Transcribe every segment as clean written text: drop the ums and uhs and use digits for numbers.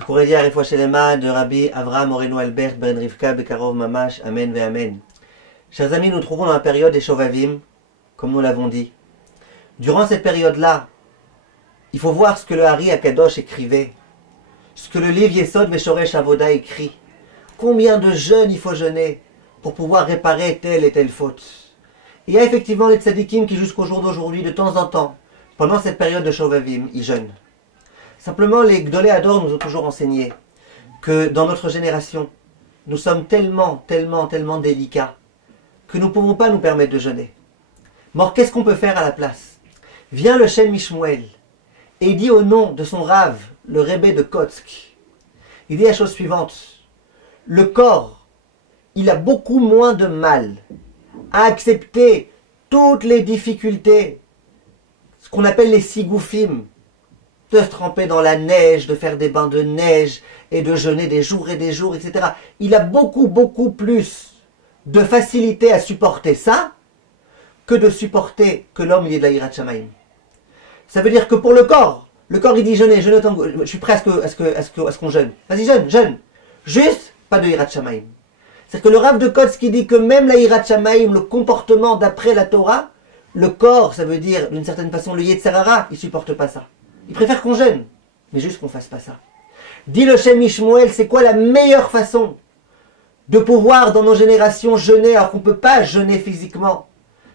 Ce qu'on aurait dit à Refoua Shelema de Rabbi Avraham Moreno Albert Ben Rivka Bekarov Mamash, Amen ve Amen. Chers amis, nous trouvons dans la période des Shovavim, comme nous l'avons dit. Durant cette période-là, il faut voir ce que le Hari Akadosh écrivait, ce que le livre Yesod Meshoresh Avoda écrit. Combien de jeûnes il faut jeûner pour pouvoir réparer telle et telle faute. Il y a effectivement les tzadikim qui jusqu'au jour d'aujourd'hui, de temps en temps, pendant cette période de Shovavim, ils jeûnent. Simplement, les Gdolé Ador nous ont toujours enseigné que dans notre génération, nous sommes tellement délicats que nous ne pouvons pas nous permettre de jeûner. Or, qu'est-ce qu'on peut faire à la place? Vient le Shem Mishmuel et il dit au nom de son rave, le Rebbe de Kotsk, il dit la chose suivante: le corps, il a beaucoup moins de mal à accepter toutes les difficultés, ce qu'on appelle les sigoufim, de se tremper dans la neige, de faire des bains de neige et de jeûner des jours et des jours, etc. Il a beaucoup plus de facilité à supporter ça que de supporter que l'homme il est de la Yirat Shamayim. Ça veut dire que pour le corps il dit jeûner, je suis prêt à ce qu'on jeûne. Vas-y, jeûne. Juste pas de Yirat Shamayim. C'est que le Rav de Kotsk qui dit que même la Yirat Shamayim, le comportement d'après la Torah, le corps, ça veut dire d'une certaine façon le Yetzer Hara, il supporte pas ça. Il préfère qu'on jeûne, mais juste qu'on fasse pas ça. Dit le Shem Mishmuel, c'est quoi la meilleure façon de pouvoir dans nos générations jeûner alors qu'on ne peut pas jeûner physiquement?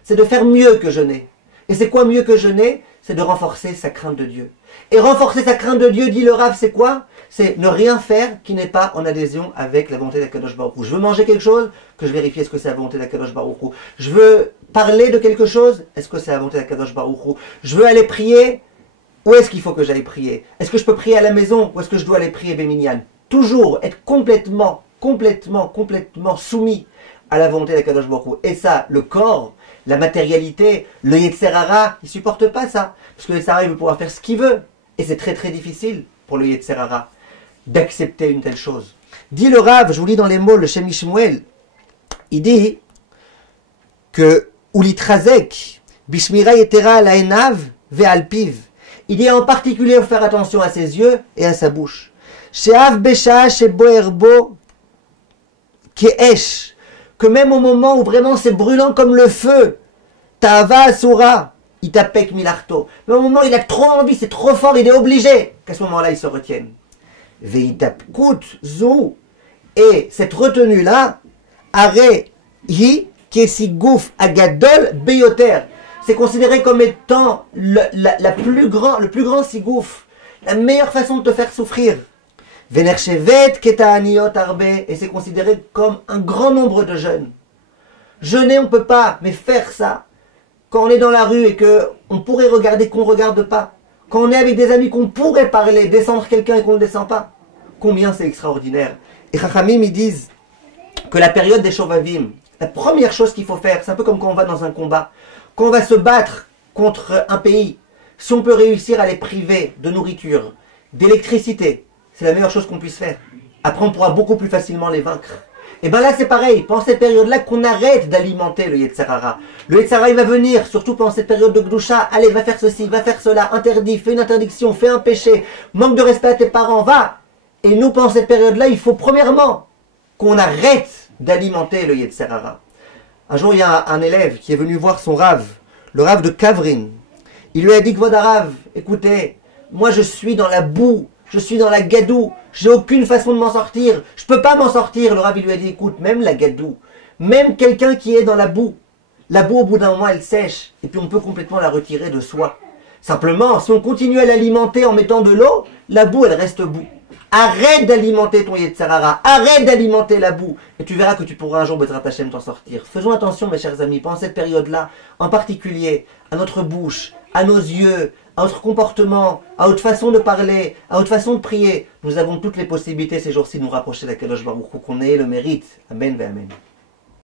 C'est de faire mieux que jeûner. Et c'est quoi mieux que jeûner? C'est de renforcer sa crainte de Dieu. Et renforcer sa crainte de Dieu, dit le Rav, c'est quoi? C'est ne rien faire qui n'est pas en adhésion avec la volonté d'Akadosh Baruch Hu. Je veux manger quelque chose, que je vérifie est-ce que c'est la volonté d'Akadosh Baruch Hu. Je veux parler de quelque chose, est-ce que c'est la volonté d'Akadosh Baruch Hu. Je veux aller prier, où est-ce qu'il faut que j'aille prier? Est-ce que je peux prier à la maison ou est-ce que je dois aller prier Béminian? Toujours être complètement soumis à la volonté d'Akadosh Baruch Hu. Et ça, le corps, la matérialité, le Yetzer Hara, il ne supporte pas ça. Parce que le Yetzer Hara, il veut pouvoir faire ce qu'il veut. Et c'est très difficile pour le Yetzer Hara d'accepter une telle chose. Dit le Rav, je vous lis dans les mots, le Shem Mishmuel, il dit que Ulitrazek, Bishmira Yetera Laenav Ve'alpiv. Il dit en particulier, il faut faire attention à ses yeux et à sa bouche. She'av Besha Sheboerbo Ke'esh. Que même au moment où vraiment c'est brûlant comme le feu, Ta'ava Asura, il tapek milarto. Mais au moment où il a trop envie, c'est trop fort, il est obligé qu'à ce moment-là, il se retienne. Veitapkut zu. Et cette retenue-là, Are hi kesigouf agadol beyoter. C'est considéré comme étant le plus grand sigouf, la meilleure façon de te faire souffrir. Venershevet ketaaniot arbe, et c'est considéré comme un grand nombre de jeûnes. Jeûner, on ne peut pas, mais faire ça, quand on est dans la rue et qu'on pourrait regarder qu'on ne regarde pas, quand on est avec des amis qu'on pourrait parler, descendre quelqu'un et qu'on ne descend pas, combien c'est extraordinaire. Et Chachamim, ils disent que la période des Shovavim, la première chose qu'il faut faire, c'est un peu comme quand on va dans un combat. Quand on va se battre contre un pays, si on peut réussir à les priver de nourriture, d'électricité, c'est la meilleure chose qu'on puisse faire. Après, on pourra beaucoup plus facilement les vaincre. Et bien là, c'est pareil. Pendant cette période-là, qu'on arrête d'alimenter le Yetzer Hara. Le Yetzer Hara, il va venir, surtout pendant cette période de Gdusha. Allez, va faire ceci, va faire cela, interdit, fais une interdiction, fais un péché, manque de respect à tes parents, va. Et nous, pendant cette période-là, il faut premièrement qu'on arrête d'alimenter le Yetzer Hara. Un jour, il y a un élève qui est venu voir son Rav, le Rav de Kavrin. Il lui a dit, Kvod Harav, écoutez, moi je suis dans la boue, je suis dans la gadoue, j'ai aucune façon de m'en sortir, je peux pas m'en sortir. Le Rav il lui a dit, écoute, même la gadoue, même quelqu'un qui est dans la boue au bout d'un moment elle sèche, et puis on peut complètement la retirer de soi. Simplement, si on continue à l'alimenter en mettant de l'eau, la boue elle reste boue. Arrête d'alimenter ton Yetzer Hara, arrête d'alimenter la boue, et tu verras que tu pourras un jour, Bezrat Hashem, t'en sortir. Faisons attention, mes chers amis, pendant cette période-là, en particulier, à notre bouche, à nos yeux, à notre comportement, à notre façon de parler, à notre façon de prier. Nous avons toutes les possibilités ces jours-ci de nous rapprocher d'Akadosh Baruch Hu, qu'on ait le mérite. Amen ve Amen.